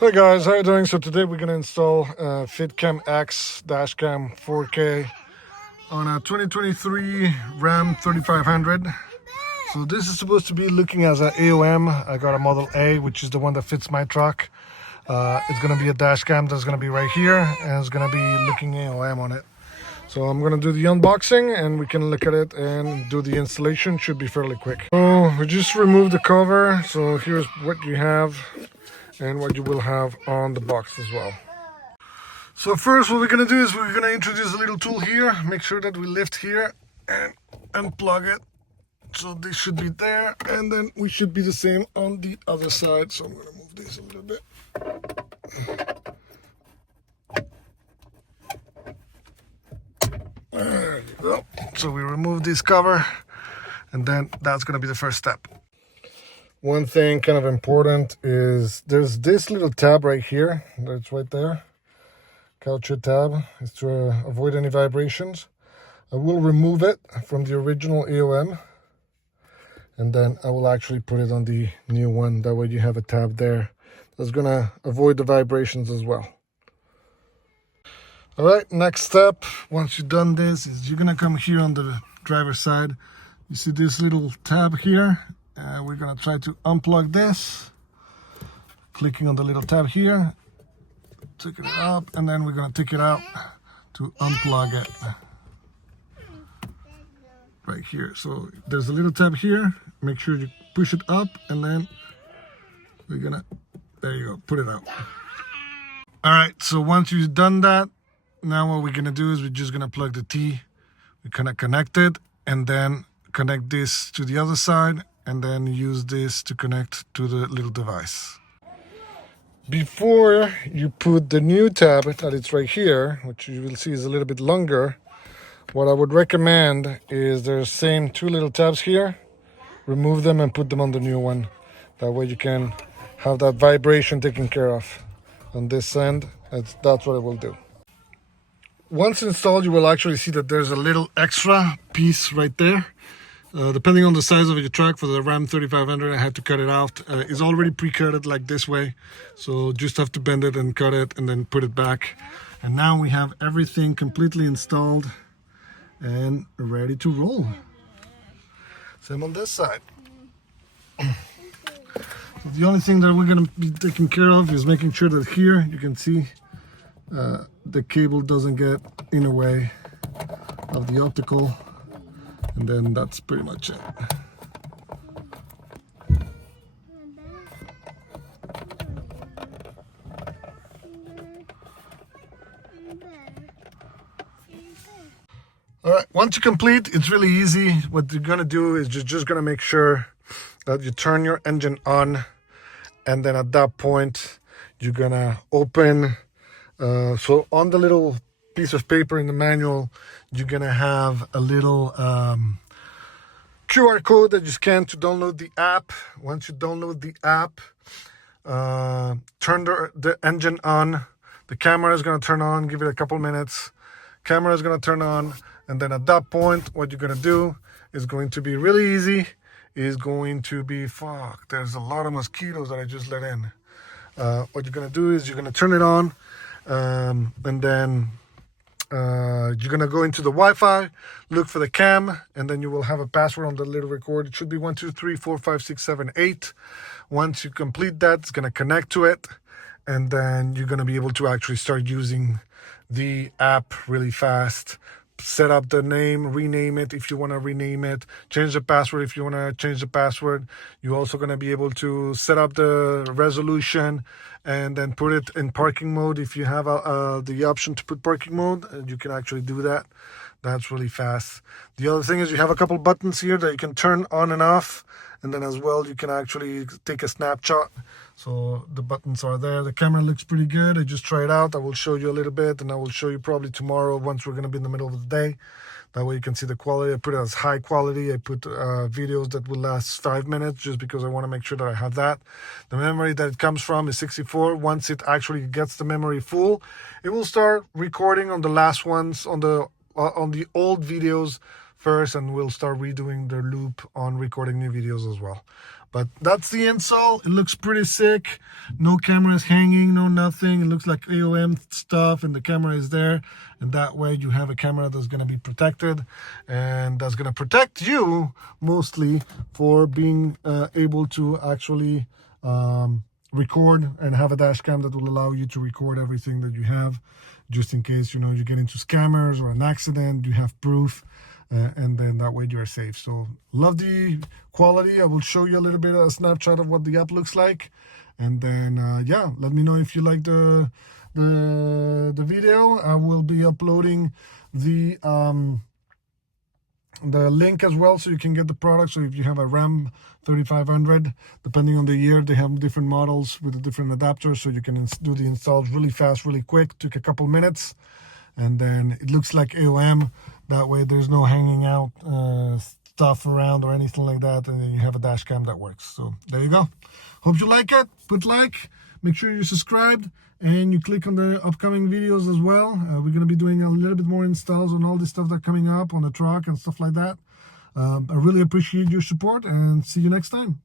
Hey guys, how you doing? So today we're gonna install FitCam X DashCam 4K on a 2023 Ram3500. So this is supposed to be looking as an AOM. I got a Model A, which is the one that fits my truck. It's gonna be a dashcam that's gonna be right here, and it's gonna be looking AOM on it. So I'm gonna do the unboxing and we can look at it and do the installation. Should be fairly quick. So we just removed the cover. So here's what you have and what you will have on the box as well. So first what we're going to do is we're going to introduce a little tool here. Make sure that we lift here and unplug it. So this should be there, and then we should be the same on the other side. So I'm going to move this a little bit. There you go. So we remove this cover, and then that's going to be the first step. One thing kind of important is there's this little tab right here. That's right there. Capture tab is to avoid any vibrations. I will remove it from the original AOM, and then I will actually put it on the new one. That way you have a tab there. That's gonna avoid the vibrations as well. All right, next step, once you've done this, is you're gonna come here on the driver's side. You see this little tab here? We're gonna try to unplug this. Clicking on the little tab here, take it up, and then we're gonna take it out to unplug it. Right here. So there's a little tab here. Make sure you push it up, and then we're gonna, there you go, put it out. All right, so once you've done that, now what we're gonna do is we're just gonna plug the T. We're gonna connect it, and then connect this to the other side, and then use this to connect to the little device. Before you put the new tab that it's right here, which you will see is a little bit longer, what I would recommend is there's same two little tabs here. Remove them and put them on the new one. That way you can have that vibration taken care of. On this end, that's what it will do. Once installed, you will actually see that there's a little extra piece right there. Depending on the size of your truck, for the Ram3500, I had to cut it out. It's already pre-cutted like this way, so just have to bend it and cut it and then put it back. And now we have everything completely installed and ready to roll. Same on this side. So the only thing that we're going to be taking care of is making sure that here you can see the cable doesn't get in the way of the optical. And then that's pretty much it. All right, once you complete, it's really easy. What you're gonna do is you're just gonna make sure that you turn your engine on, and then at that point, you're gonna open. So on the little piece of paper in the manual, you're gonna have a little QR code that you scan to download the app. Once you download the app, turn the engine on. The camera is gonna turn on. Give it a couple minutes. Camera is gonna turn on, and then at that point, what you're gonna do is going to be really easy. Is going to be there's a lot of mosquitoes that I just let in. What you're gonna do is you're gonna turn it on, and then you're gonna go into the Wi-Fi, look for the cam, and then you will have a password on the little record. It should be 1 2 3 4 5 6 7 8. Once you complete that, it's gonna connect to it, and then you're gonna be able to actually start using the app really fast. Set up the name, rename it if you want to rename it, change the password if you want to change the password. You're also going to be able to set up the resolution and then put it in parking mode. If you have the option to put parking mode, you can actually do that. That's really fast. The other thing is you have a couple buttons here that you can turn on and off, and then as well you can actually take a snapshot. So the buttons are there. The camera looks pretty good. I just tried it out. I will show you a little bit, and I will show you probably tomorrow once we're going to be in the middle of the day. That way you can see the quality. I put it as high quality. I put videos that will last 5 minutes just because I want to make sure that I have that. The memory that it comes from is 64. Once it actually gets the memory full, it will start recording on the last ones, on the old videos first, and we'll start redoing the loop on recording new videos as well. But that's the install. It looks pretty sick. No cameras hanging, no nothing. It looks like AOM stuff and the camera is there. And that way you have a camera that's going to be protected, and that's going to protect you mostly for being able to actually record and have a dash cam that will allow you to record everything that you have, just in case, you know, you get into scammers or an accident, you have proof. And then that way you're safe. So love the quality. I will show you a little bit of a snapshot of what the app looks like, and then yeah, let me know if you like the video. I will be uploading the link as well, so you can get the product. So if you have a Ram3500, depending on the year, they have different models with the different adapters, so you can do the installs really fast, really quick. Took a couple minutes, and then it looks like AOM. That way there's no hanging out stuff around or anything like that, and then you have a dash cam that works. So there you go. Hope you like it. Put like, make sure you're subscribed, and you click on the upcoming videos as well. We're going to be doing a little bit more installs on all this stuff that's coming up on the truck and stuff like that. I really appreciate your support, and see you next time.